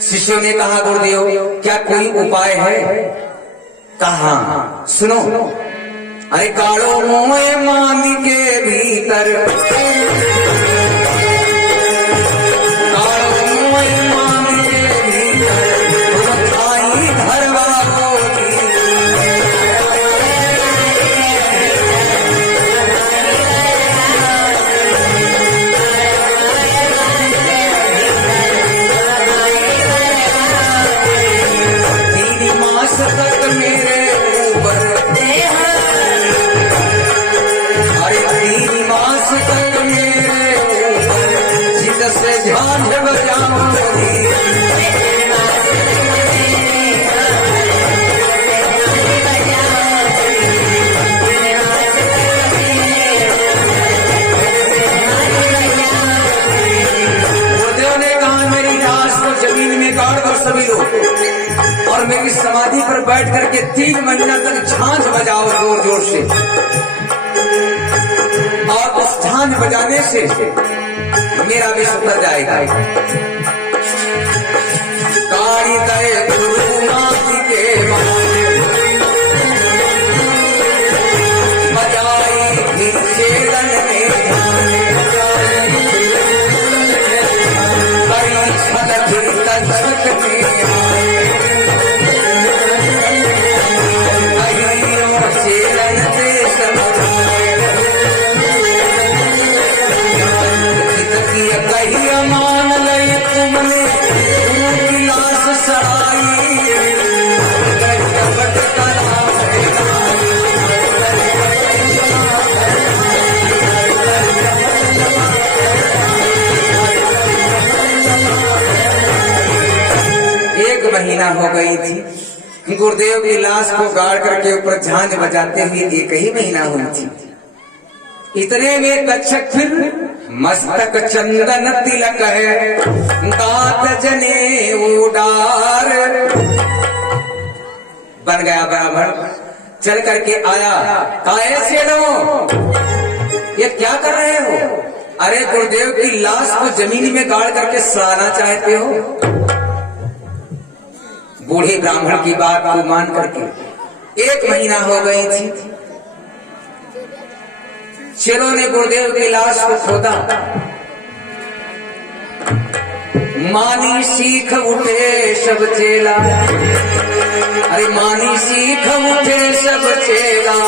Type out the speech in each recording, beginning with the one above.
शिष्यों ने कहा गुरुदेव क्या कोई उपाय है? कहा सुनो। अरे कालो मोए मान के भीतर, कालो मोए मान के भीतर आई धरवा तक मेरे ऊपर, अरे 3 मास तक मेरे ऊपर जिद से झांझ बजाऊंगी। गुरुदेव ने कहा मेरी लाश को जमीन में गाड़ दो सभी लोग, और मेरी समाधि पर बैठ करके 3 महीना तक झांझ बजाओ जोर जोर से, और उस झांझ बजाने से मेरा विष उतर जाएगा। काड़ी तय गुरु माती के बजाई भी चेलन में कई छल फिर तछक में मान लई तुमने उनकी लाश सड़ाई, एक महीना हो गई थी गुरुदेव की लाश को गाड़ करके ऊपर झांझ बजाते हुए 1 ही महीना हुई थी। इतने में तक्षक फिर मस्तक चंदन तिलक है दात जने उडार बन गया ब्राह्मण। चल करके आया, कैसे लो ये क्या कर रहे हो? अरे गुरुदेव की लाश को जमीन में गाड़ करके सड़ाना चाहते हो? बूढ़े ब्राह्मण की बात को मान करके 1 महीना हो गई थी। चेलों ने गुरुदेव की लाश को खोदा, मानी सीख उठे सब चेला, अरे मानी सीख उठे सब चेला,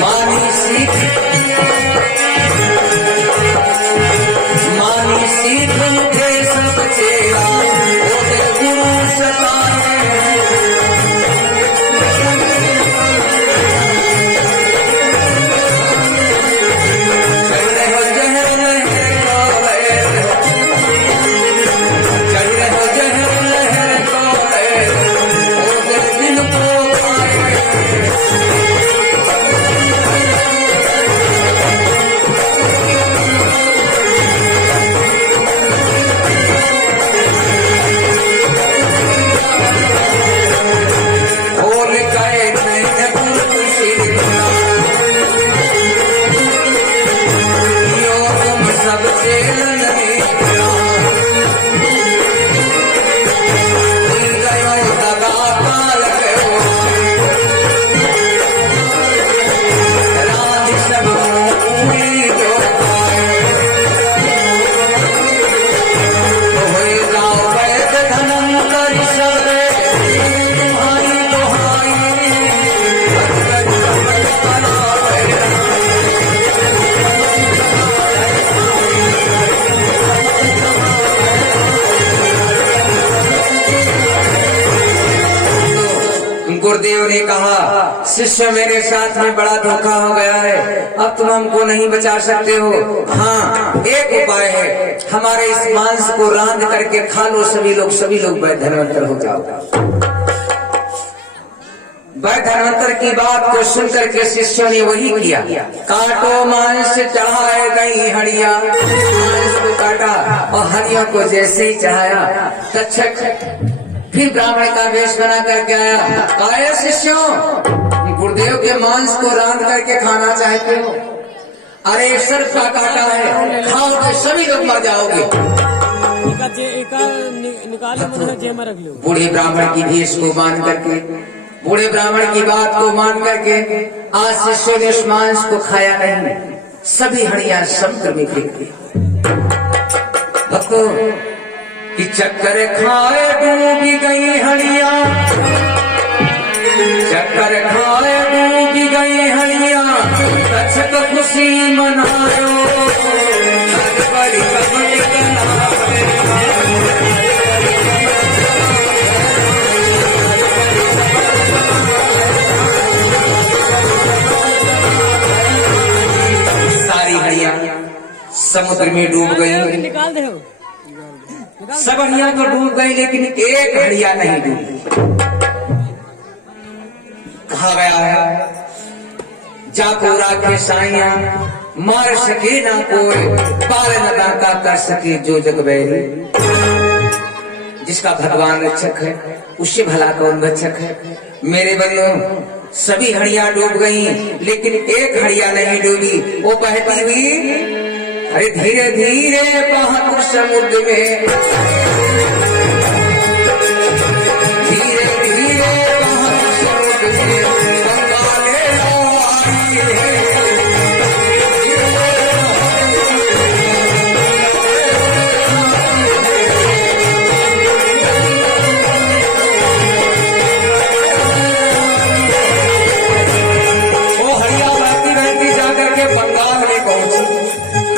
मानी सीख उठे सब चेला, गुरु सताए गुरुदेव ने कहा शिष्य मेरे साथ में बड़ा धोखा हो गया है, अब तुम हमको नहीं बचा सकते हो। हाँ एक उपाय है, हमारे इस मांस को रांध करके खा लो सभी लोग धनवंतर हो जाओ। धनवंतर की बात को सुनकर के शिष्यों ने वही किया। काटो मांस चढ़ाए गई हड़िया, मांस को काटा और हड़ियों को जैसे ही चढ़ाया तक्षक फिर ब्राह्मण का वेश बना करके आया। कहा शिष्यों गुरुदेव के मांस को रांध करके खाना चाहते हो? अरे सर्प का काटा है, खाओ सभी लोग मर जाओगे। निकाले मुझे जेब में रख लो। बूढ़े ब्राह्मण की भेष को मान करके, बूढ़े ब्राह्मण की बात को मान करके आज शिष्यों ने उस मांस को खाया नहीं, सभी हड़ियां समुद्र में फेंक दी। भक्तों कि चक्कर खाए डूबी गई हड़िया, चक्कर खाए डूबी गई हड़िया, तछक खुशी मनायो समुद्र में डूब गई। निकाल दे सब हड़िया तो डूब गई, लेकिन एक हड़िया नहीं डूबी। कहा गया है जाको राखे साइया, मार सके ना कोई, पार न दाता कर सके जो जग बैरी। जिसका भगवान रक्षक है उससे भला कौन बच्चक है। मेरे बंधु सभी हड़िया डूब गई, लेकिन एक हड़िया नहीं डूबी। वो बहती हुई अरे धीरे धीरे बहत समुद्र में, धीरे धीरे बहत समुद्र में, बंगाले आई है। वो हड़िया बहती बहती जाकर के बंगाल में पहुंची।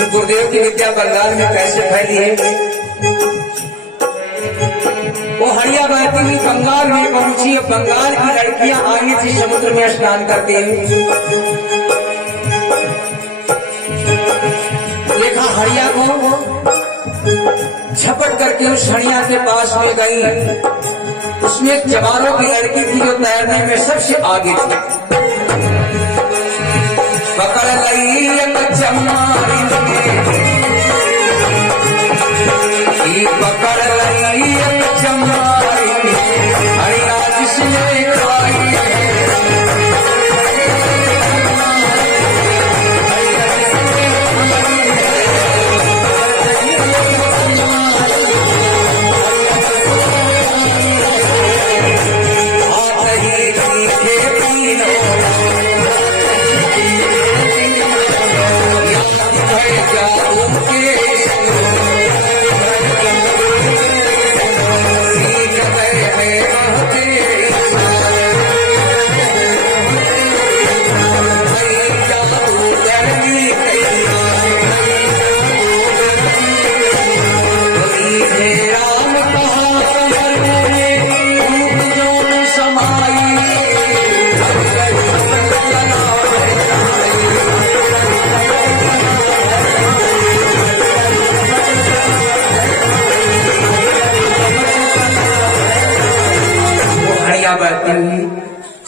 गुरुदेव की विद्या बंगाल में कैसे फैली है। वो हड़िया बहती हुई बंगाल में पहुंची। बंगाल की लड़कियां आई थी समुद्र में स्नान करते हुए। देखा हड़िया को, झपट करके उस हड़िया के पास में गई। उसमें एक जवानों की लड़की थी जो तैरने में सबसे आगे थी। पकड़ गई एक चमारी, पकड़ गई एक चमारी, हड़िया जिसने खाई है।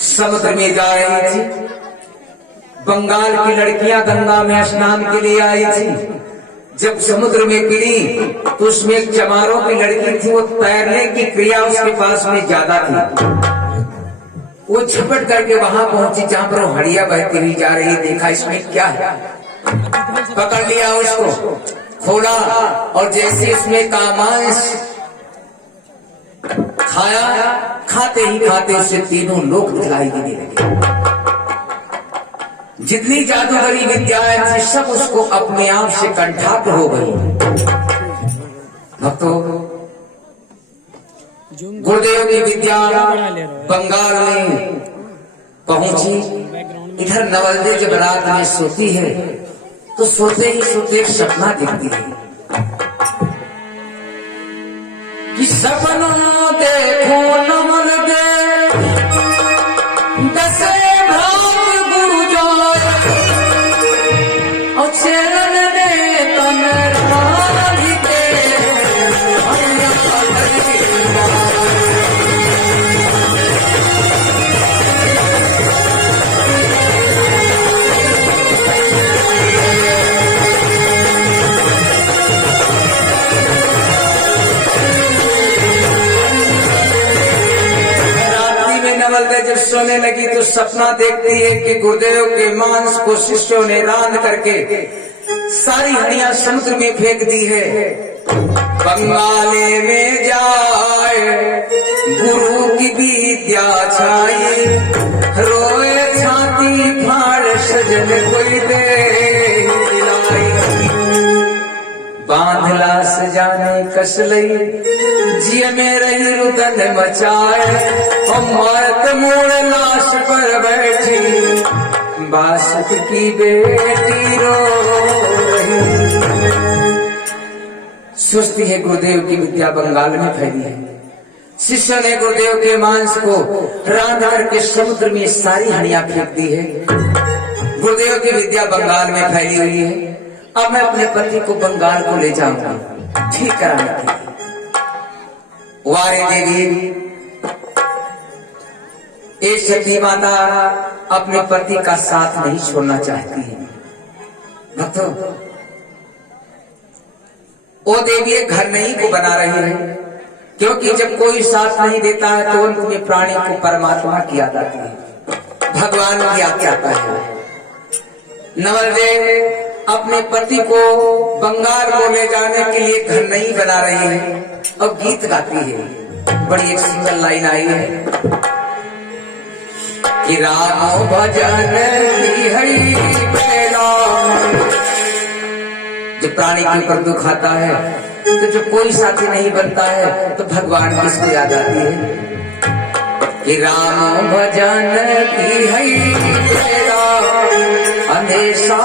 समुद्र में जा रही थी। बंगाल की लड़कियां गंगा में स्नान के लिए आई थी। जब समुद्र में गिरी तो उसमें एक चमारों की लड़की थी। वो तैरने की क्रिया उसके पास में ज्यादा थी। वो झपट करके वहां पहुंची जहां पर वो हड़िया बहती हुई जा रही। देखा इसमें क्या है, पकड़ लिया उसको, खोला और जैसे उसमें का मांस खाया, खाते ही खाते उसे तीनों लोक दिखाई देने लगे। जितनी जादूगरी विद्याएं थी सब उसको अपने आप से कंठाग्र हो गई। भक्तों गुरुदेव की विद्या बंगाल में पहुंची। इधर नवलदे जब रात में सोती है तो सोते ही सोते एक सपना देखती है कि सपना देखो नमन दे दसे भाग गुरु जाए और चरण दे तन राही दे। जब सोने लगी तो सपना देखती है कि गुरुदेव के मांस को शिष्यों ने रांध करके सारी हड़ियां समुद्र में फेंक दी है। बंगाले में जाए गुरु की विद्या छाई, रोए छाती फाड़ सजन कोई दे दिलाई। बांधला सजाने कसलई जिय में रही रुदन मचाए, और मौत मूल लाश पर बैठी बासुक की बेटी रो रही। सोचती है गुरुदेव की विद्या बंगाल में फैली है। शिष्य ने गुरुदेव के मांस को रांध करके समुद्र में सारी हड़ियां फेंक दी है। गुरुदेव की विद्या बंगाल में फैली हुई है। अब मैं अपने पति को बंगाल को ले जाऊंगा ठीक कराने के लिए। वारे देवी, एक सती माता अपने पति का साथ नहीं छोड़ना चाहती है। भक्तों, वो देवी एक घर नहीं को बना रही है, क्योंकि जब कोई साथ नहीं देता है तो अंत में प्राणी को परमात्मा की याद आती है, भगवान की याद आता है। नवलदेव अपने पति को बंगाल को ले जाने के लिए घर नहीं बना रही है और गीत गाती है। बड़ी एक सिंगल लाइन आई है कि राम भजन की हरि बेला। जब प्राणी के ऊपर दुख आता है तो जो कोई साथी नहीं बनता है तो भगवान किसको याद आती है कि राम भजन की हरि बेला, अंधेशा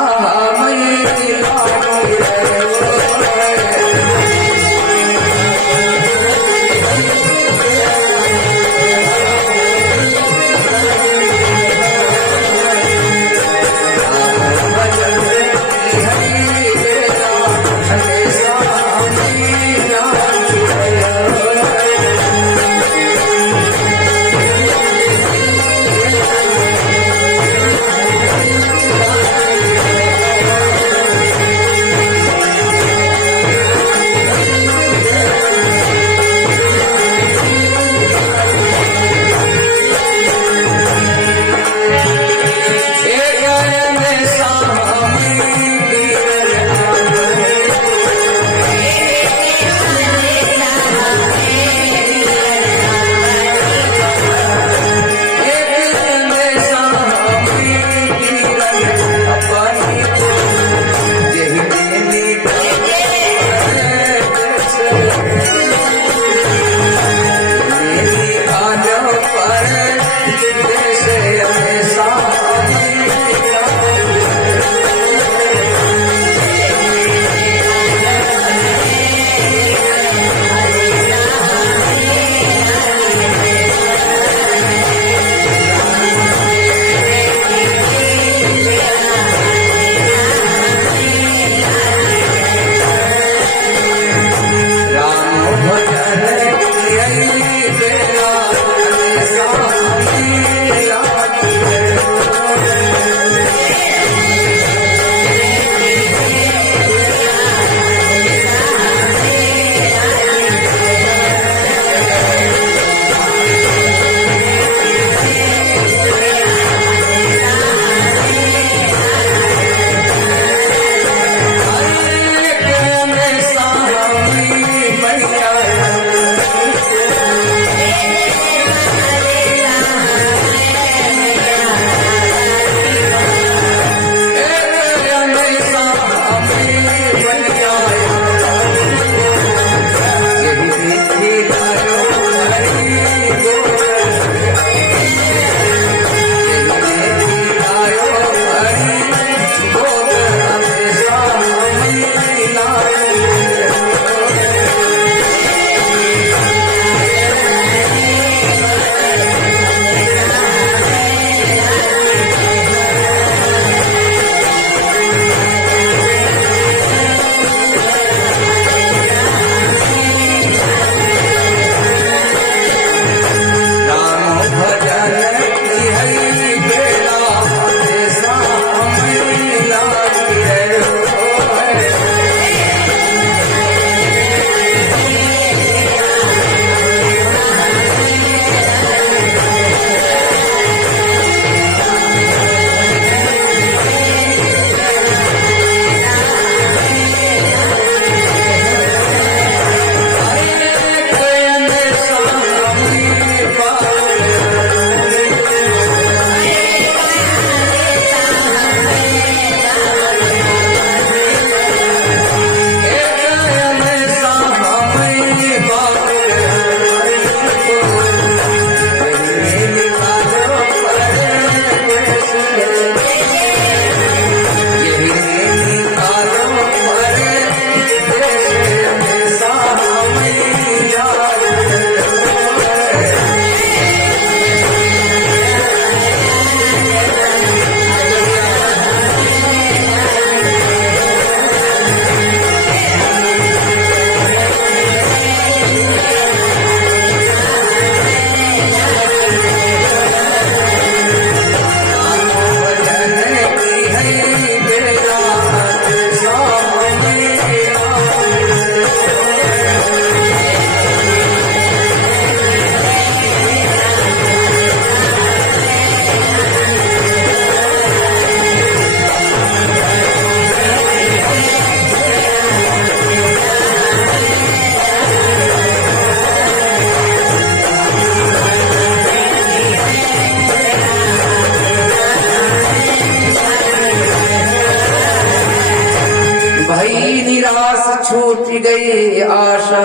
रही निराश छूट गई आशा।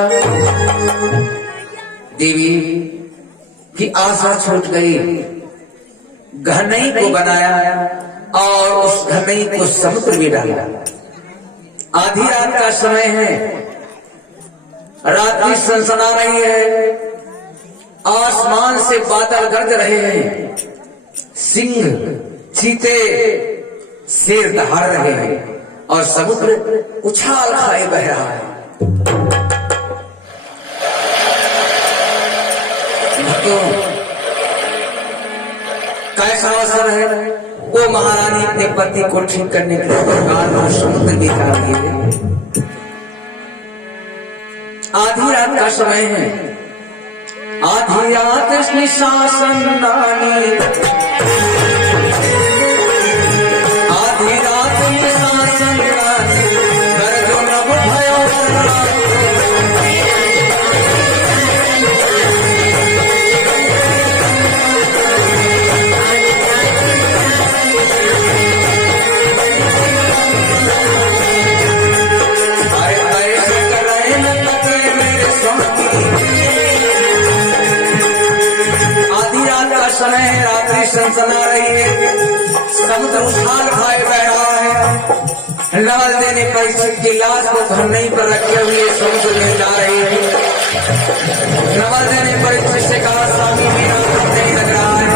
देवी की आशा छूट गई। घनई को बनाया और उस घनई को समुद्र में डाला। आधी रात का समय है, रात्रि सनसना रही है, आसमान से बादल गरज रहे हैं, सिंह चीते शेर दहाड़ रहे हैं और समुद्र उछाल खाए बह रहा है। तो कैसा अवसर है। वो महारानी अपने पति को ठीक करने के लिए बंगाल और समुद्र में निकाल दिए। आधी रात का समय है, आधी रात निशासन नानी, आधी रात निशासन नानी, कर जो नभ भयो समय, रात्रि सनसना रही है, समुद्र उछाल खाए बह रहा है। नवल देने परीक्षित की लाश को घनई पर रखे हुए समुद्र में जा रही है। नवल देने परीक्षित से कहा, स्वामी मेरा मन नहीं लग रहा है,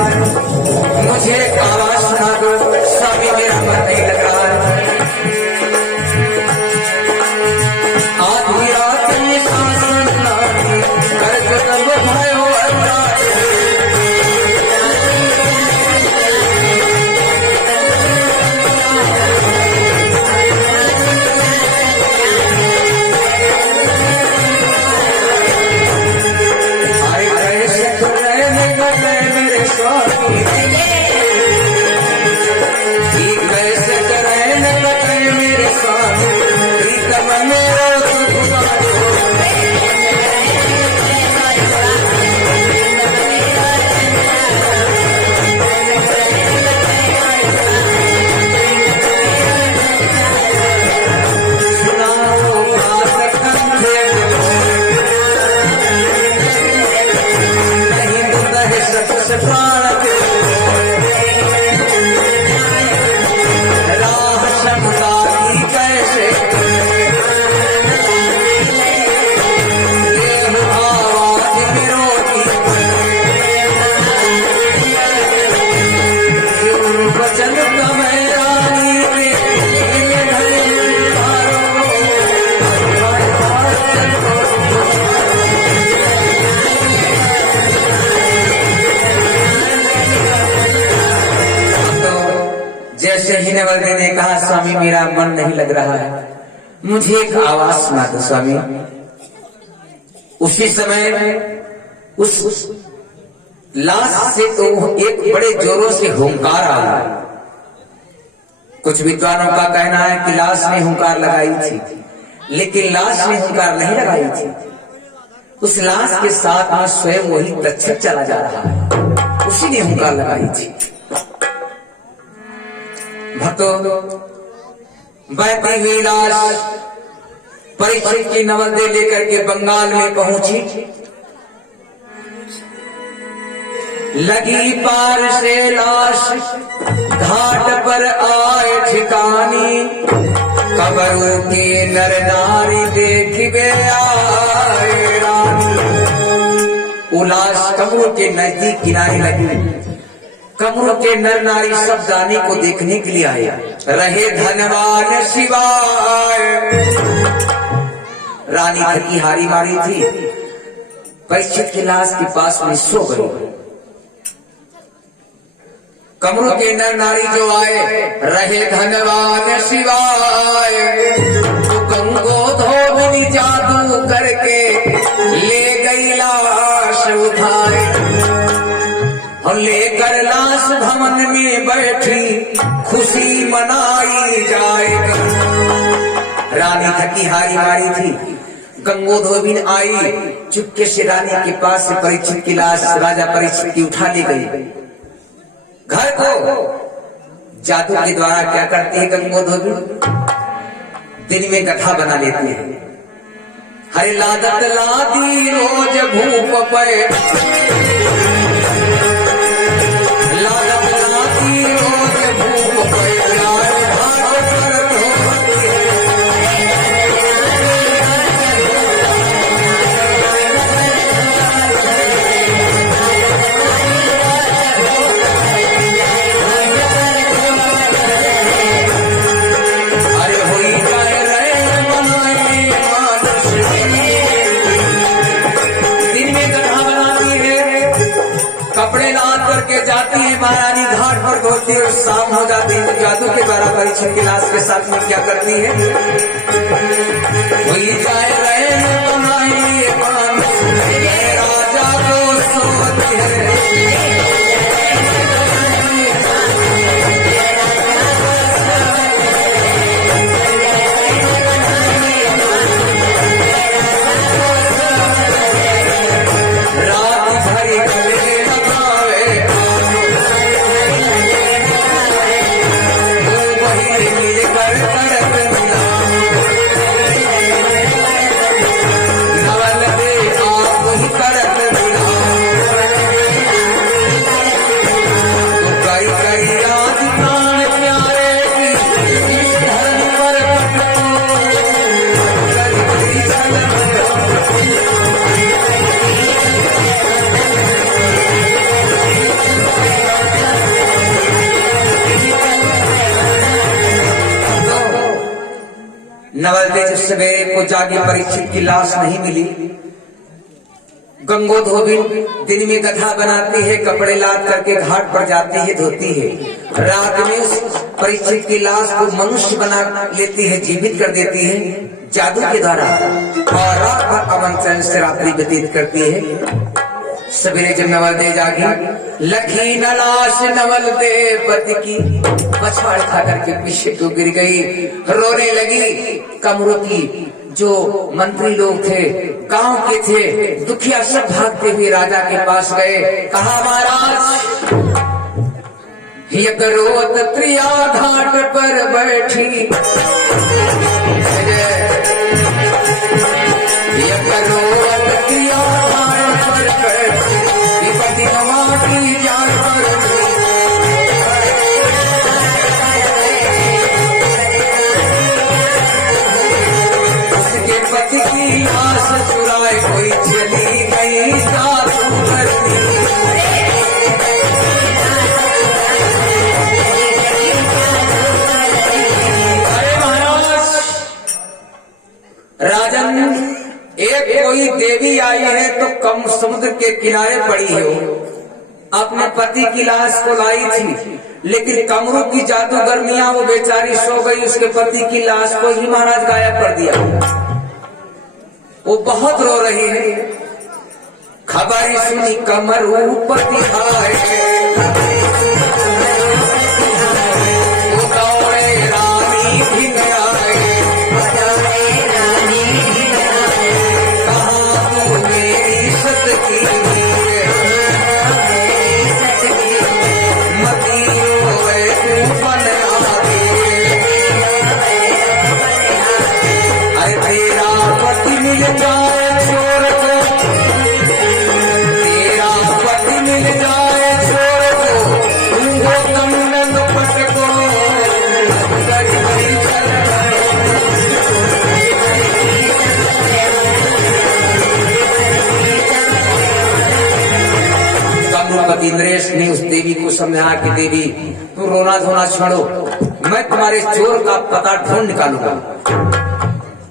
मुझे आवाज सुना दो, स्वामी मेरा मन नहीं लग रहा है। आधी रात में शासन नानी, कर जो नभ भयो अवराज। जैसे ही नवल ने कहा, स्वामी मेरा मन नहीं लग रहा है, मुझे एक आवाज सुना दो स्वामी। उसी समय उस लाश से तो एक बड़े जोरों से हुंकार आया। कुछ विद्वानों का कहना है कि लाश ने हुंकार लगाई थी, लेकिन लाश ने हुंकार नहीं लगाई थी। उस लाश के साथ में स्वयं वही तक्षक चला जा रहा है, उसी ने हुंकार लगाई थी। भक्तों, बहती हुई लाश परीक्षित की नवल लेकर के बंगाल में पहुंची। लगी पार से लाश घाट पर आए ठिकानी, कब्रों के नर नारी देखिबे आए रानी। वो लाश कब्रों के नजदीक किनारे लगी। कब्रों के नर नारी सब दानी को देखने के लिए आए। रहे धनवान शिवाय। रानी थकी हारी मारी थी, परीक्षित की लाश के पास में सो गई। कब्रों के नर नारी जो आए, रहे धनवान शिवाय। तो गंगो धोबिनी जादू करके ले गई लाश उठाए, और लेकर लाश भवन में बैठी खुशी मनाई जाएगा। रानी थकी हारी मारी थी, गंगोधोबिन आई, चुपके से रानी के पास से परीक्षित की लाश राजा परीक्षित की उठा ली गई। घर को जादू के द्वारा क्या करती है गंगोधोबिन? दिन में कथा बना लेते हैं। हरे लादत लादी रोज भूप पे, लादत लादी रोज भूप पे, लाल भाग पर धोती है। कपड़े लाद करके जाती है महारानी घाट पर, धोती और शाम हो जाती है। जादू के द्वारा परीक्षित की लाश के साथ में क्या करती है? वही जाए रहे बनाई राजा को सोती है। नवलदे जब सवेरे को जागे परीक्षित की लाश नहीं मिली। गंगोधोबिन दिन में कथा बनाती है, कपड़े लाद करके घाट पर जाती है, धोती है। रात में उस परीक्षित की लाश को मनुष्य बना लेती है, जीवित कर देती है जादू के द्वारा, और रात भर आमंत्रण से रात्रि व्यतीत करती है। सवेरे जब नवलदे जागी, लखी न लाश नवलदे पति की, पछाड़ खा करके पीछे तो गिर गई, रोने लगी। कमरों की जो मंत्री लोग थे, गांव के थे, दुखिया सब भागते हुए राजा के पास गए। कहा महाराज, एक रोत त्रिया घाट पर बैठी, एक रोत त्रिया घाट पर बैठी, विपत्ति की जान पर उसके पति की आस चुराए कोई चली गई जादू करती। अरे महाराज, राजन, एक कोई देवी आई है तो कम समुद्र के किनारे पड़ी है, अपने पति की लाश को लाई थी, लेकिन कमरू की जादूगरनियां वो बेचारी सो गई, उसके पति की लाश को ही महाराज गायब कर दिया। वो बहुत रो रही है। खबर सुनी कमरू पति आए, वो दौड़े रानी भी आए, कहा तू मेरी सत की मिल जाए छोड़ को, तेरा पति मिल जाए छोड़ को, तुमको कमंडल पट को कमरूपति नरेश ने उस देवी को समझाया कि देवी, तू रोना धोना छोड़ो, मैं तुम्हारे चोर का पता ढूंढ निकालूंगा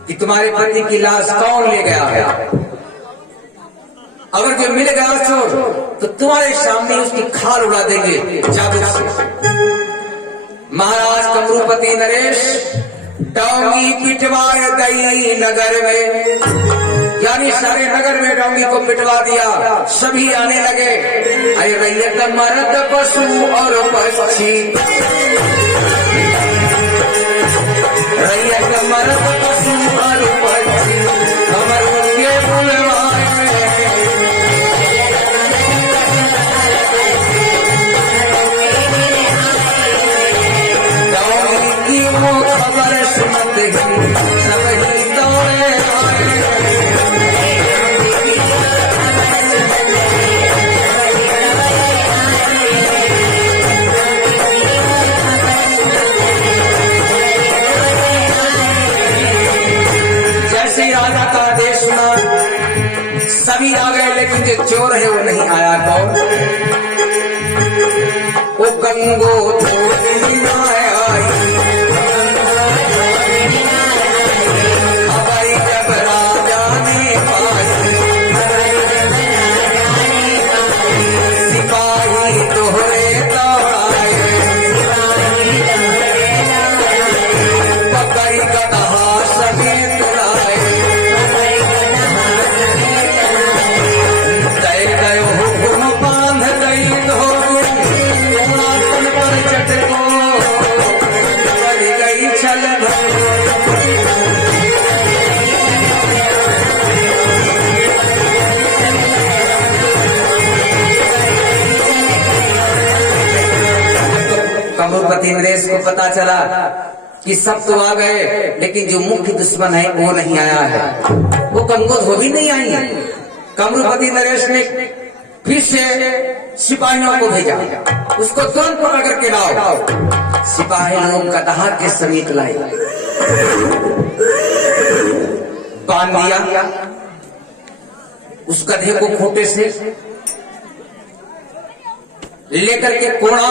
कि तुम्हारे पति की लाश कौन ले गया है। अगर जो मिल गया चोर तो तुम्हारे सामने उसकी खाल उड़ा देंगे जादू से। महाराज कमरूपति नरेश डोंगी पिटवाए गई नगर में, यानी सारे नगर में डोंगी को पिटवा दिया। सभी आने लगे, अरे रैयत मर्द पशु और पक्षी, रैयत मर्द पशु और पक्षी, हमर उनके बुलवाए डोंगी की वो खबर सुनते ही जो चोर है वो नहीं आया कौन? वो गंगो थोड़ी ना आई, खबर जब राजा ने पाई, सिपाही तोहरे दौड़ाए, पकड़ गदहा समेत लाए, दे गयो हुक्म बांध गई हो, अपन पर चटको बढ़ गई छल भर। कमरूपति नरेश को पता चला कि सब तो आ गए, लेकिन जो मुख्य दुश्मन है वो नहीं आया है। वो गंगोध हो भी नहीं आई है। कमरूपति नरेश ने फिर से सिपाहियों को भेजा, उसको तुरंत पकड़ करके लाओ। सिपाही लोग गदहा के समीप लाए, बांध दिया उस गधे को खूंटे से, लेकर के कोड़ा